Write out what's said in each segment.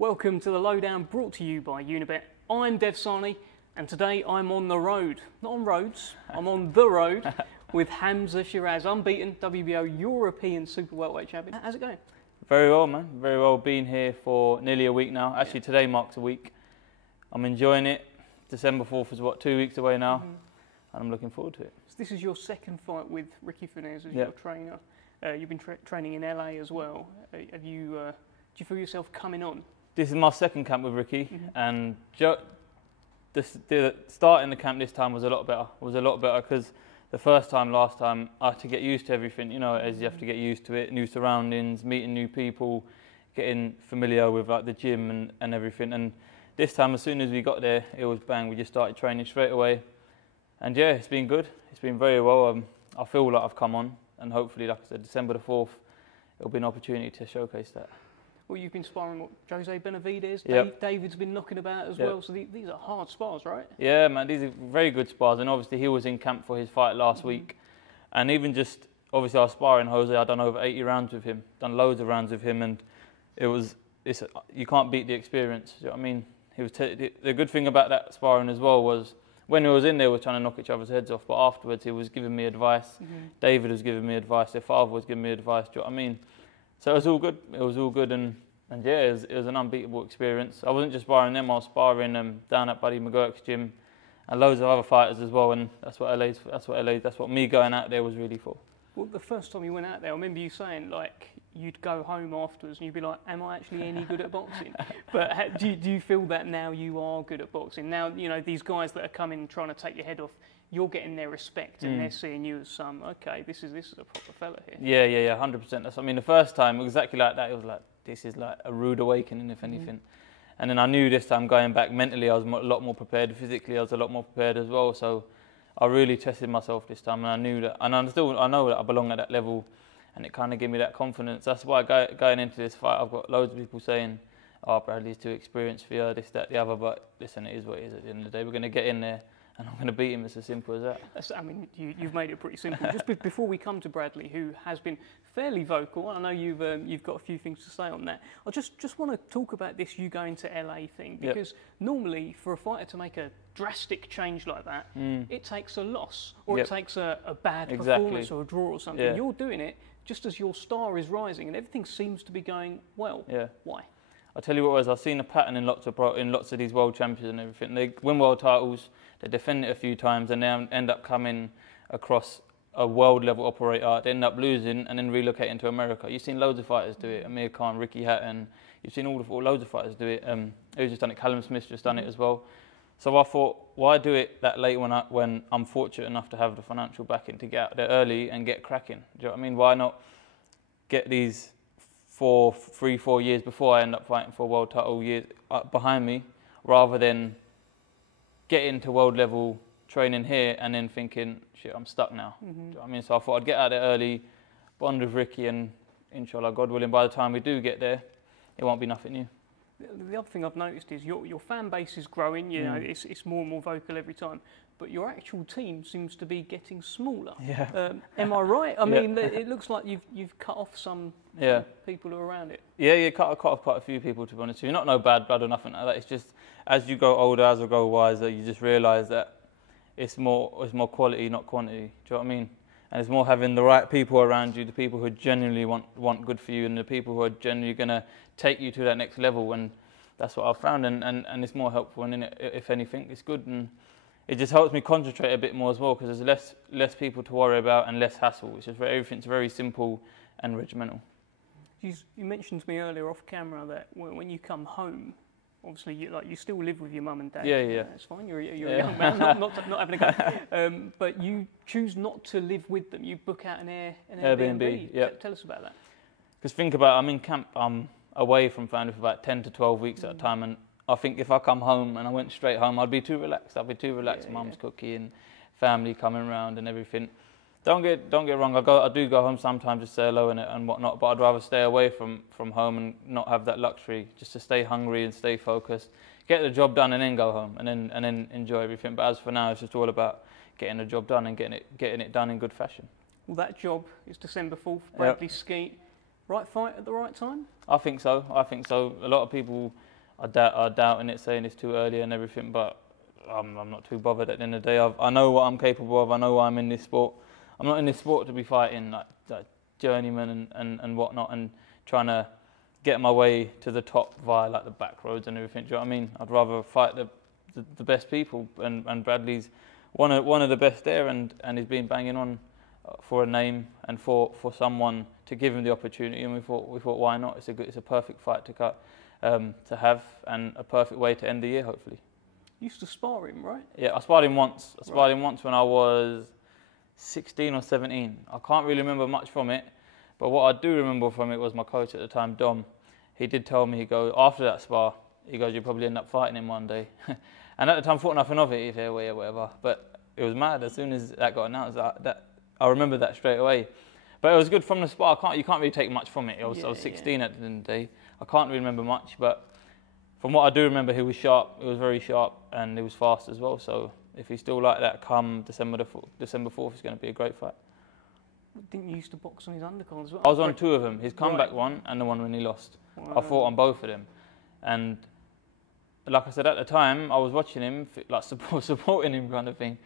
Welcome to the Lowdown, brought to you by Unibet. I'm Dev Sahni, and today I'm on the road. Not on roads, I'm on the road with Hamzah Sheeraz, unbeaten WBO European Super Welterweight champion. How's it going? Very well, man. Very well. Been here for nearly a week now. Actually, today marks a week. I'm enjoying it. December 4th is, 2 weeks away now, and I'm looking forward to it. So this is your second fight with Ricky Fernandez as your trainer. You've been training in LA as well. Do you feel yourself coming on? This is my second camp with Ricky, and the start in the camp this time was a lot better. Because the first time, last time, I had to get used to everything. You know, as you have to get used to it, new surroundings, meeting new people, getting familiar with like the gym and everything. And this time, as soon as we got there, it was bang. We just started training straight away, and yeah, it's been good. It's been very well. I feel like I've come on, and hopefully, like I said, December the 4th, it'll be an opportunity to showcase that. Well, you've been sparring with Jose Benavidez. Yep. David's been knocking about as well. So these are hard spars, right? Yeah, man, these are very good spars. And obviously, he was in camp for his fight last week. And even just, obviously, I was sparring Jose. I've done over 80 rounds with him, done loads of rounds with him. And you can't beat the experience. Do you know what I mean? The good thing about that sparring as well was when he was in there, we were trying to knock each other's heads off. But afterwards, he was giving me advice. David was giving me advice. Their father was giving me advice. Do you know what I mean? So it was all good. It was all good. And yeah, it was an unbeatable experience. I wasn't just sparring them, I was sparring down at Buddy McGurk's gym and loads of other fighters as well, and that's what me going out there was really for. Well, the first time you went out there, I remember you saying, like, you'd go home afterwards and you'd be like, am I actually any good at boxing? But do you feel that now you are good at boxing? Now, you know, these guys that are coming trying to take your head off, you're getting their respect and they're seeing you as some, okay, this is a proper fella here. Yeah, 100%. I mean, the first time, exactly like that, it was like, this is like a rude awakening, if anything. And then I knew this time going back mentally, I was a lot more prepared. Physically, I was a lot more prepared as well. So I really tested myself this time, and I knew that, and I know that I belong at that level, and it kind of gave me that confidence. That's why going into this fight, I've got loads of people saying, "Oh, Bradley's too experienced for you, this, that, the other." But listen, it is what it is. At the end of the day, we're going to get in there, and I'm going to beat him. It's as simple as that. I mean, you've made it pretty simple. Just before we come to Bradley, who has been fairly vocal, I know you've got a few things to say on that. I just want to talk about this you going to LA thing, because normally for a fighter to make a drastic change like that, it takes a loss or it takes a bad performance or a draw or something. You're doing it just as your star is rising and everything seems to be going well. Why? I'll tell you what it was, I've seen a pattern in lots of these world champions and everything. They win world titles, they defend it a few times, and they end up coming across a world level operator. They end up losing and then relocating to America. You've seen loads of fighters do it. Amir Khan, Ricky Hatton. You've seen loads of fighters do it. Who's just done it? Callum Smith's just done it as well. So I thought, why do it that late when I'm fortunate enough to have the financial backing to get out there early and get cracking? Do you know what I mean? Why not get these 4 years before I end up fighting for a world title behind me, rather than get into world level training here and then thinking, shit, I'm stuck now. Do you know what I mean? So I thought I'd get out there early, bond with Ricky, and inshallah, God willing, by the time we do get there, it won't be nothing new. The other thing I've noticed is your fan base is growing. You know, it's more and more vocal every time. But your actual team seems to be getting smaller. Yeah. Am I right? I mean, it looks like you've cut off some people who are around it. Yeah, you cut off quite a few people, to be honest with you. Not no bad blood or nothing like that. It's just as you go older, as you go wiser, you just realise that it's more quality, not quantity. Do you know what I mean? And it's more having the right people around you, the people who genuinely want good for you, and the people who are genuinely going to take you to that next level. And that's what I've found, and it's more helpful. And if anything, it's good, and it just helps me concentrate a bit more as well, because there's less people to worry about and less hassle. It's just everything's very simple and regimental. You mentioned to me earlier off camera that when you come home, obviously you still live with your mum and dad. Yeah. It's fine. You're a young man, not having a go. But you choose not to live with them. You book out an AirBNB. Yeah. Tell us about that. Because think about it, I'm in camp. I'm away from family for about 10 to 12 weeks at a time, and I think if I come home and I went straight home, I'd be too relaxed. Mum's cooking, family coming around and everything. Don't get wrong. I do go home sometimes to say hello and whatnot, but I'd rather stay away from home and not have that luxury, just to stay hungry and stay focused, get the job done, and then go home and then enjoy everything. But as for now, it's just all about getting the job done and getting it done in good fashion. Well, that job is December 4th. Bradley Skeete. Right fight at the right time? I think so. A lot of people are doubting it, saying it's too early and everything, but I'm not too bothered at the end of the day. I know what I'm capable of. I know why I'm in this sport. I'm not in this sport to be fighting like journeyman and whatnot and trying to get my way to the top via like the back roads and everything. Do you know what I mean? I'd rather fight the best people, and Bradley's one of the best there, and he's been banging on for a name and for someone to give him the opportunity, and we thought why not? It's a perfect fight to have, and a perfect way to end the year, hopefully. You used to spar him, right? Yeah, I sparred him once. I sparred him once when I was 16 or 17. I can't really remember much from it, but what I do remember from it was my coach at the time, Dom. He did tell me, he goes, after that spar, he goes, you'll probably end up fighting him one day. And at the time, I thought nothing of it, either way or whatever. But it was mad. As soon as that got announced, I remember that straight away. But it was good from the spar. You can't really take much from it. I was 16 at the end of the day. I can't really remember much, but from what I do remember, he was sharp. He was very sharp, and he was fast as well. So if he's still like that come December 4th, it's going to be a great fight. Didn't you used to box on his undercard as well? I was on two of them, his comeback one and the one when he lost. Wow. I fought on both of them. And like I said, at the time, I was watching him, like supporting him kind of thing.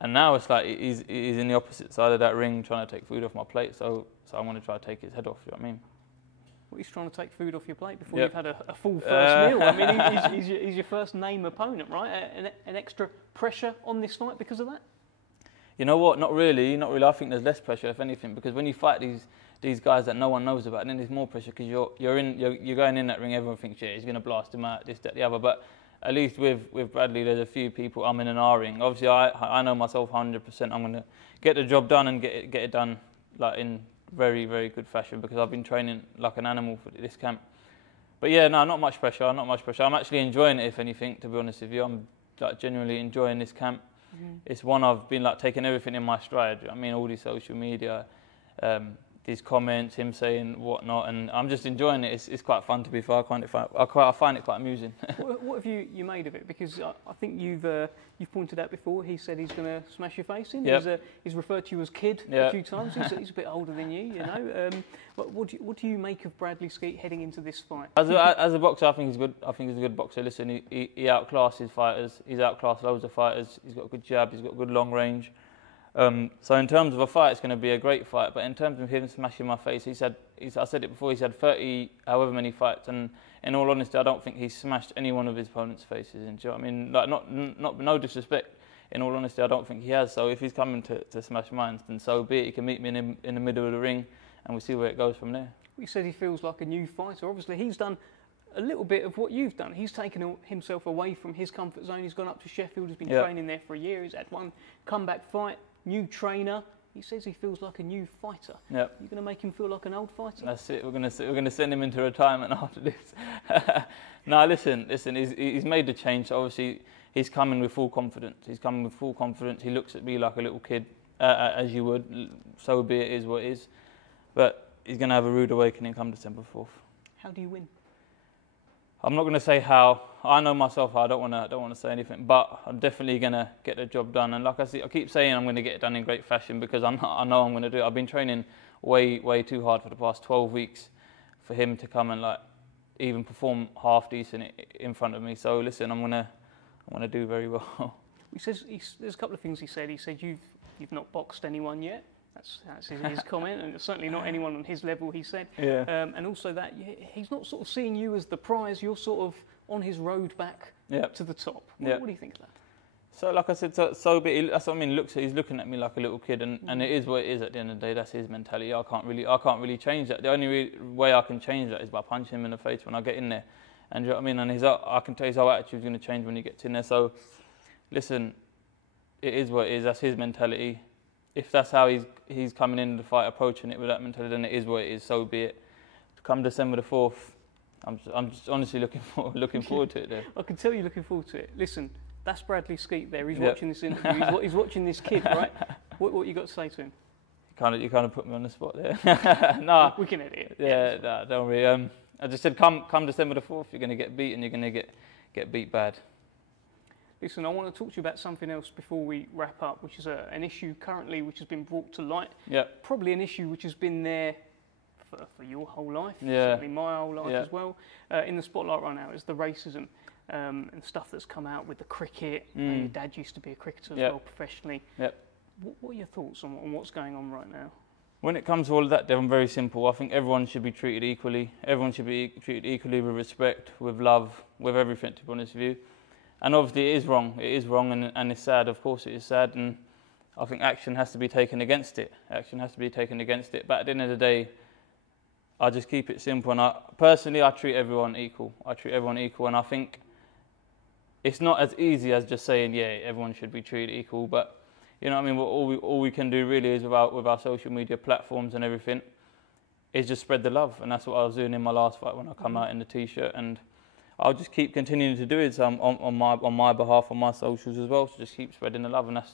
And now it's like he's in the opposite side of that ring trying to take food off my plate. So I'm going to try to take his head off, you know what I mean? Well, he's trying to take food off your plate before you've had a full first meal. I mean, he's your first name opponent, right? An extra pressure on this fight because of that? You know what? Not really. I think there's less pressure, if anything, because when you fight these guys that no one knows about, then there's more pressure because you're going in that ring. Everyone thinks, yeah, he's going to blast him out, this, that, the other. But at least with Bradley, there's a few people I'm in an R ring. Obviously, I know myself 100%. I'm going to get the job done and get it done like in very, very good fashion because I've been training like an animal for this camp. But yeah, no, not much pressure. I'm actually enjoying it, if anything, to be honest with you. I'm like genuinely enjoying this camp. Mm-hmm. It's one I've been like taking everything in my stride. I mean, all these social media, these comments, him saying whatnot, and I'm just enjoying it. It's quite fun to be fair. I find it quite amusing. What have you made of it? Because I think you've pointed out before. He said he's going to smash your face in. Yep. He's referred to you as kid a few times. He's a bit older than you, you know. But what do you make of Bradley Skeete heading into this fight? As a boxer, I think he's good. I think he's a good boxer. Listen, he outclasses fighters. He's outclassed loads of fighters. He's got a good jab. He's got good long range. So in terms of a fight, it's going to be a great fight. But in terms of him smashing my face, I said it before. He's had 30, however many fights, and in all honesty, I don't think he's smashed any one of his opponent's faces. And do you know what I mean? Like no disrespect. In all honesty, I don't think he has. So if he's coming to smash mine, then so be it. He can meet me in the middle of the ring, and we'll see where it goes from there. He said he feels like a new fighter. Obviously, he's done a little bit of what you've done. He's taken himself away from his comfort zone. He's gone up to Sheffield. He's been training there for a year. He's had one comeback fight. New trainer. He says he feels like a new fighter. Yep. You're going to make him feel like an old fighter? That's it. We're going to send him into retirement after this. No, listen. He's made the change. So obviously, he's coming with full confidence. He looks at me like a little kid, as you would. So be it, is what it is. But he's going to have a rude awakening come December 4th. How do you win? I'm not going to say how. I know myself. I don't want to say anything. But I'm definitely going to get the job done. And like I keep saying, I'm going to get it done in great fashion because I know I'm going to do it. I've been training way too hard for the past 12 weeks for him to come and like even perform half decent in front of me. So listen, I'm going to do very well. He says there's a couple of things he said. He said you've not boxed anyone yet. That's his comment, and certainly not anyone on his level, he said. Yeah. And also that he's not sort of seeing you as the prize, you're sort of on his road back to the top. What do you think of that? So like I said, so that's what I mean. He's looking at me like a little kid, and it is what it is at the end of the day. That's his mentality. I can't really change that. The only way I can change that is by punching him in the face when I get in there. And you know what I mean? And I can tell his whole attitude is going to change when he gets in there. So listen, it is what it is. That's his mentality. If that's how he's coming into the fight, approaching it with that mentality, then it is what it is. So be it. Come December the 4th, I'm just honestly looking forward to it. There. I can tell you're looking forward to it. Listen, that's Bradley Skeete there. He's watching this interview. He's watching this kid, right? What you got to say to him? You kind of put me on the spot there. No, we can edit it. Yeah, no, don't worry. I just said, come December the 4th, you're going to get beaten. You're going to get beat bad. Listen, I want to talk to you about something else before we wrap up, which is an issue currently which has been brought to light. Yep. Probably an issue which has been there for your whole life, Yeah. certainly my whole life Yeah. as well. In the spotlight right now is the racism and stuff that's come out with the cricket. Your dad used to be a cricketer as well professionally. Yep. What are your thoughts on what's going on right now? When it comes to all of that, Dev, I'm very simple. I think everyone should be treated equally. Everyone should be treated equally with respect, with love, with everything, to be honest with you. And obviously it is wrong. It is wrong and it's sad. Of course it is sad. And I think action has to be taken against it. Action has to be taken against it. But at the end of the day, I just keep it simple. And I treat everyone equal. I treat everyone equal. And I think it's not as easy as just saying, yeah, everyone should be treated equal. But, you know what I mean? All we can do really is with our social media platforms and everything is just spread the love. And that's what I was doing in my last fight when I come out in the T-shirt. And I'll just keep continuing to do it on my behalf, on my socials as well. So just keep spreading the love. And that's,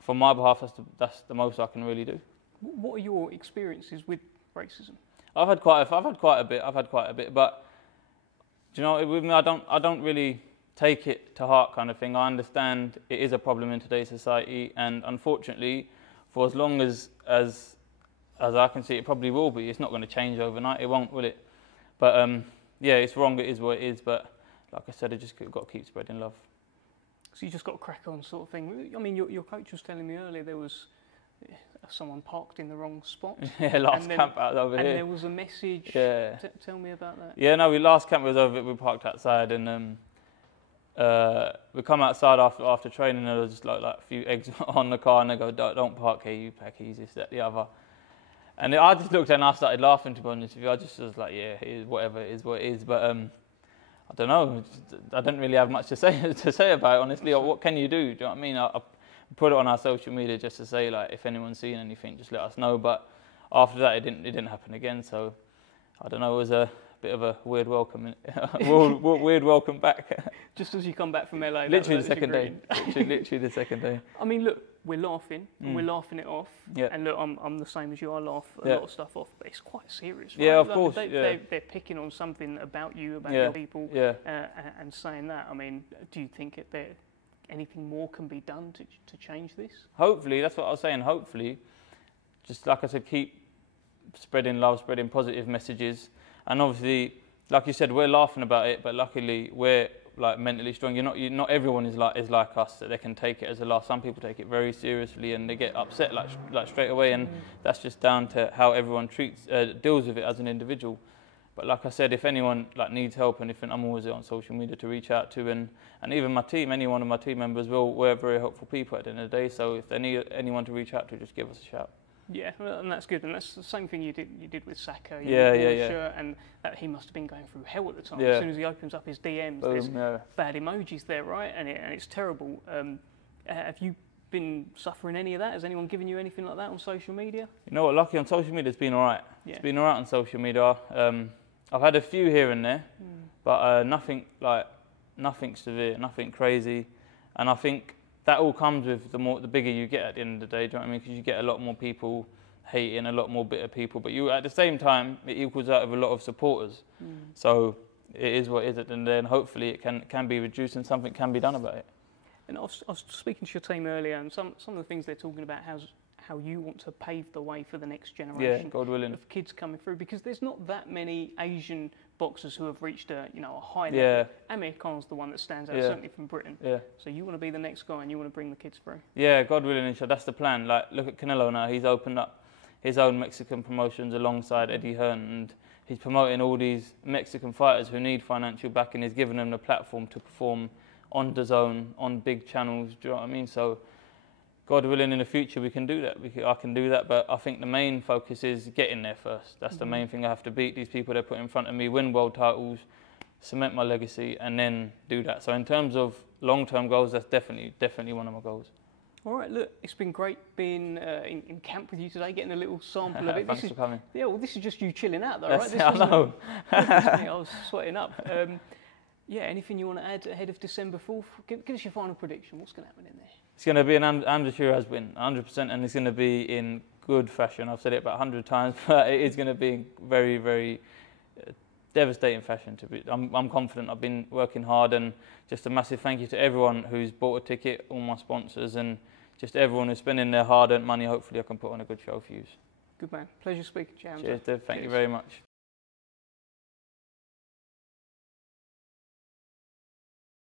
for my behalf, that's the most I can really do. What are your experiences with racism? I've had quite a bit. But, do you know, with me, I don't really take it to heart, kind of thing. I understand it is a problem in today's society, and unfortunately, for as long as I can see, it probably will be. It's not going to change overnight. It won't, will it? But yeah, it's wrong. It is what it is. But like I said, I just got to keep spreading love. So you just got to crack on, sort of thing. I mean, your coach was telling me earlier there was someone parked in the wrong spot. Yeah, last camp out over here. And there was a message. Yeah. Tell me about that. Yeah, no, last camp was over. We parked outside, and we come outside after training, and there was just like a few eggs on the car, and they go, "Don't park here, you packies, this, that, the other." And I just looked and I started laughing, to be honest with you. I just was like, yeah, it is whatever it is, what it is. But I don't know. I don't really have much to say about it, honestly. What can you do? Do you know what I mean? I put it on our social media just to say, like, if anyone's seen anything, just let us know. But after that, it didn't happen again. So I don't know. It was a bit of a weird welcome, weird welcome back. Just as you come back from LA. Literally the second day. Literally the second day. I mean, look, we're laughing and we're laughing it off. Yeah. And look, I'm the same as you. I laugh a lot of stuff off, but it's quite serious. Right? Yeah, of like, course. They're picking on something about you, about your people, and saying that. I mean, do you think anything more can be done to change this? Hopefully, that's what I was saying. Hopefully, just like I said, keep spreading love, spreading positive messages. And obviously, like you said, we're laughing about it, but luckily we're like mentally strong. Not everyone is like us, that they can take it as a laugh. Some people take it very seriously and they get upset like straight away, and that's just down to how everyone deals with it as an individual. But like I said, if anyone needs help and anything, I'm always on social media to reach out to, and even my team, any one of my team members, we're very helpful people at the end of the day. So if they need anyone to reach out to, just give us a shout. Yeah, and that's good, and that's the same thing you did with Saka. Yeah. And that he must have been going through hell at the time. Yeah. As soon as he opens up his DMs, there's bad emojis there, right? And it's terrible. Have you been suffering any of that? Has anyone given you anything like that on social media? You know what? Lucky on social media, it's been all right. Yeah. It's been all right on social media. I've had a few here and there, but nothing severe, nothing crazy, and I think that all comes with the bigger you get at the end of the day. Do you know what I mean? Because you get a lot more people hating, a lot more bitter people, but you at the same time it equals out with a lot of supporters. So it is what it is at the end of the day, and hopefully it can be reduced and something can be done about it. And I was speaking to your team earlier, and some of the things they're talking about how you want to pave the way for the next generation, God willing, of kids coming through, because there's not that many Asian boxers who have reached a high level. Amir Khan's the one that stands out, certainly from Britain. So you want to be the next guy and you want to bring the kids through. Yeah, God willing, inshallah, that's the plan. Like, look at Canelo now. He's opened up his own Mexican promotions alongside Eddie Hearn, and he's promoting all these Mexican fighters who need financial backing. He's giving them the platform to perform on DAZN, on big channels. Do you know what I mean? So God willing, in the future we can do that. I can do that, but I think the main focus is getting there first. That's the main thing. I have to beat these people they put in front of me, win world titles, cement my legacy, and then do that. So in terms of long-term goals, that's definitely one of my goals. All right, look, it's been great being in camp with you today, getting a little sample of it. Thanks for coming. Yeah, well, this is just you chilling out, though, right? This I know. I was sweating up. Anything you want to add ahead of December 4th? Give us your final prediction. What's going to happen in there? It's going to be an Hamzah Sheeraz win, 100%, and it's going to be in good fashion. I've said it about 100 times, but it is going to be in very, very devastating fashion. I'm confident. I've been working hard, and just a massive thank you to everyone who's bought a ticket, all my sponsors, and just everyone who's spending their hard-earned money. Hopefully I can put on a good show for you. Good man. Pleasure speaking to you, Hamzah. Cheers, Dev. Thank you very much.